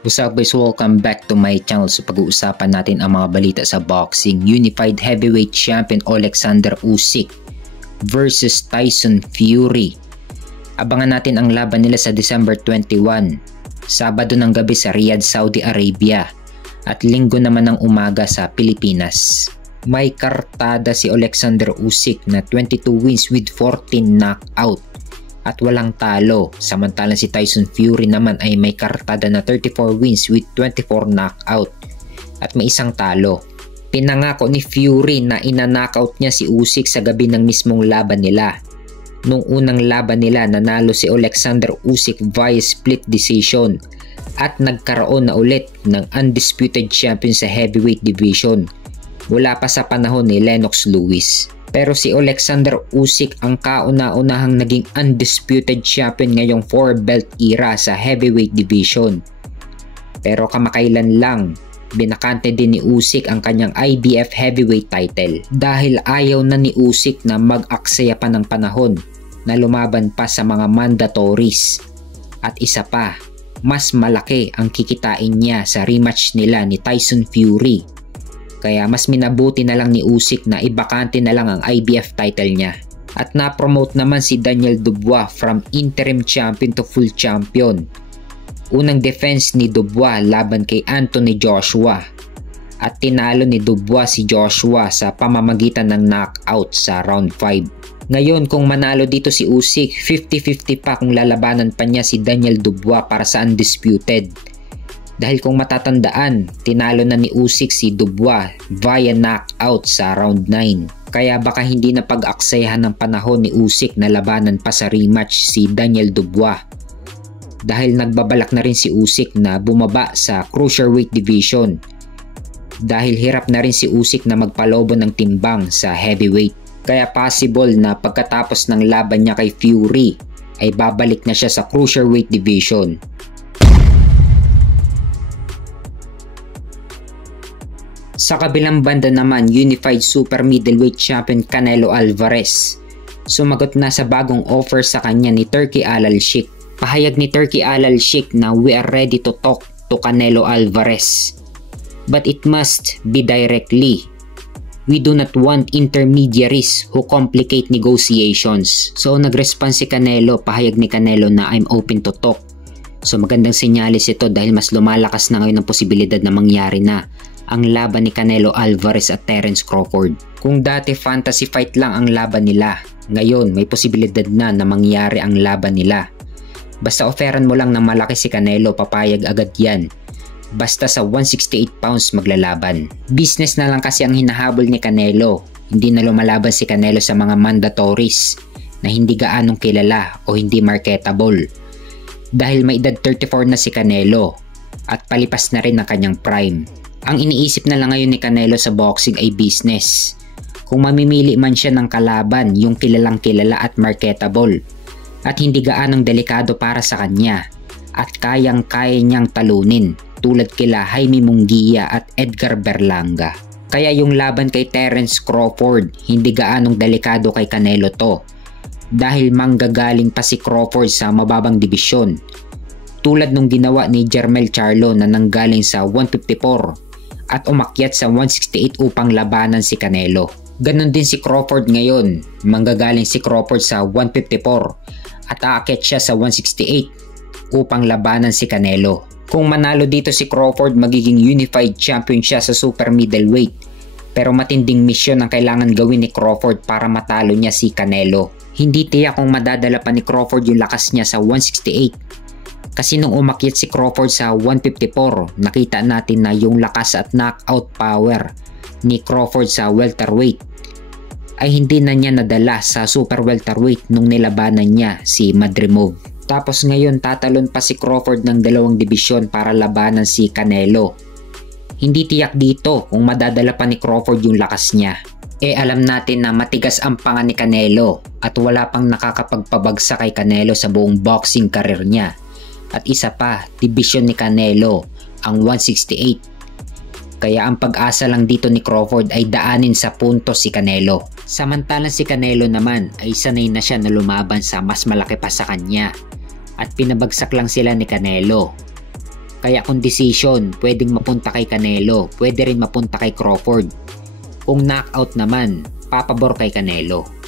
What's up guys, welcome back to my channel. So pag-uusapan natin ang mga balita sa boxing. Unified Heavyweight Champion Alexander Usyk versus Tyson Fury. Abangan natin ang laban nila sa December 21, Sabado ng gabi sa Riyadh, Saudi Arabia at Linggo naman ng umaga sa Pilipinas. May kartada si Alexander Usyk na 22 wins with 14 knockout at walang talo, samantalang si Tyson Fury naman ay may kartada na 34 wins with 24 knockout at may isang talo. Pinangako ni Fury na ina-knockout niya si Usyk sa gabi ng mismong laban nila. Nung unang laban nila, nanalo si Alexander Usyk via split decision at nagkaroon na ulit ng undisputed champion sa heavyweight division mula pa sa panahon ni Lennox Lewis. Pero si Alexander Usyk ang kauna-unahang naging undisputed champion ngayong 4-belt era sa heavyweight division. Pero kamakailan lang, binakante din ni Usyk ang kanyang IBF heavyweight title dahil ayaw na ni Usyk na mag-aksaya pa ng panahon na lumaban pa sa mga mandatories. At isa pa, mas malaki ang kikitain niya sa rematch nila ni Tyson Fury. Kaya mas minabuti na lang ni Usyk na ibakante na lang ang IBF title niya. At na-promote naman si Daniel Dubois from interim champion to full champion. Unang defense ni Dubois laban kay Anthony Joshua. At tinalo ni Dubois si Joshua sa pamamagitan ng knockout sa round 5. Ngayon kung manalo dito si Usyk, 50-50 pa kung lalabanan pa niya si Daniel Dubois para sa undisputed. Dahil kung matatandaan, tinalo na ni Usyk si Dubois via knockout sa round 9. Kaya baka hindi na pag-aksayahan ng panahon ni Usyk na labanan pa sa rematch si Daniel Dubois. Dahil nagbabalak na rin si Usyk na bumaba sa cruiserweight division. Dahil hirap na rin si Usyk na magpalobo ng timbang sa heavyweight. Kaya possible na pagkatapos ng laban niya kay Fury ay babalik na siya sa cruiserweight division. Sa kabilang banda naman, Unified Super Middleweight Champion Canelo Alvarez sumagot na sa bagong offer sa kanya ni Turki Al-Sheikh. Pahayag ni Turki Al-Sheikh na we are ready to talk to Canelo Alvarez, but it must be directly. We do not want intermediaries who complicate negotiations. So nag-respond si Canelo, pahayag ni Canelo na I'm open to talk. So magandang senyalis ito dahil mas lumalakas na ngayon ang posibilidad na mangyari na ang laban ni Canelo Alvarez at Terence Crawford. Kung dati fantasy fight lang ang laban nila, ngayon may posibilidad na mangyari ang laban nila. Basta offeran mo lang ng malaki si Canelo, papayag agad yan. Basta sa 168 pounds maglalaban. Business na lang kasi ang hinahabol ni Canelo. Hindi na lumalaban si Canelo sa mga mandatories na hindi gaanong kilala o hindi marketable. Dahil may edad 34 na si Canelo at palipas na rin ang kanyang prime. Ang iniisip na lang ngayon ni Canelo sa boxing ay business. Kung mamimili man siya ng kalaban yung kilalang kilala at marketable at hindi gaanong delikado para sa kanya at kayang-kaya niyang talunin tulad kila Jaime Munguia at Edgar Berlanga. Kaya yung laban kay Terence Crawford hindi gaanong delikado kay Canelo to dahil manggagaling pa si Crawford sa mababang dibisyon tulad nung ginawa ni Jermell Charlo na nanggaling sa 154 at umakyat sa 168 upang labanan si Canelo. Ganon din si Crawford ngayon, manggagaling si Crawford sa 154 at aakyat siya sa 168 upang labanan si Canelo. Kung manalo dito si Crawford, magiging unified champion siya sa super middleweight. Pero matinding misyon ang kailangan gawin ni Crawford para matalo niya si Canelo. Hindi tiyak kung madadala pa ni Crawford yung lakas niya sa 168. Kasi nung umakyat si Crawford sa 154, nakita natin na yung lakas at knockout power ni Crawford sa welterweight ay hindi na niya nadala sa super welterweight nung nilabanan niya si Madrimov. Tapos ngayon tatalon pa si Crawford ng dalawang dibisyon para labanan si Canelo. Hindi tiyak dito kung madadala pa ni Crawford yung lakas niya. Alam natin na matigas ang panga ni Canelo at wala pang nakakapagpabagsak kay Canelo sa buong boxing career niya. At isa pa, dibisyon ni Canelo ang 168. Kaya ang pag-asa lang dito ni Crawford ay daanin sa puntos si Canelo. Samantalang si Canelo naman ay sanay na siya na lumaban sa mas malaki pa sa kanya. At pinabagsak lang sila ni Canelo. Kaya kung decision, pwedeng mapunta kay Canelo, pwede rin mapunta kay Crawford. Kung knockout naman, papabor kay Canelo.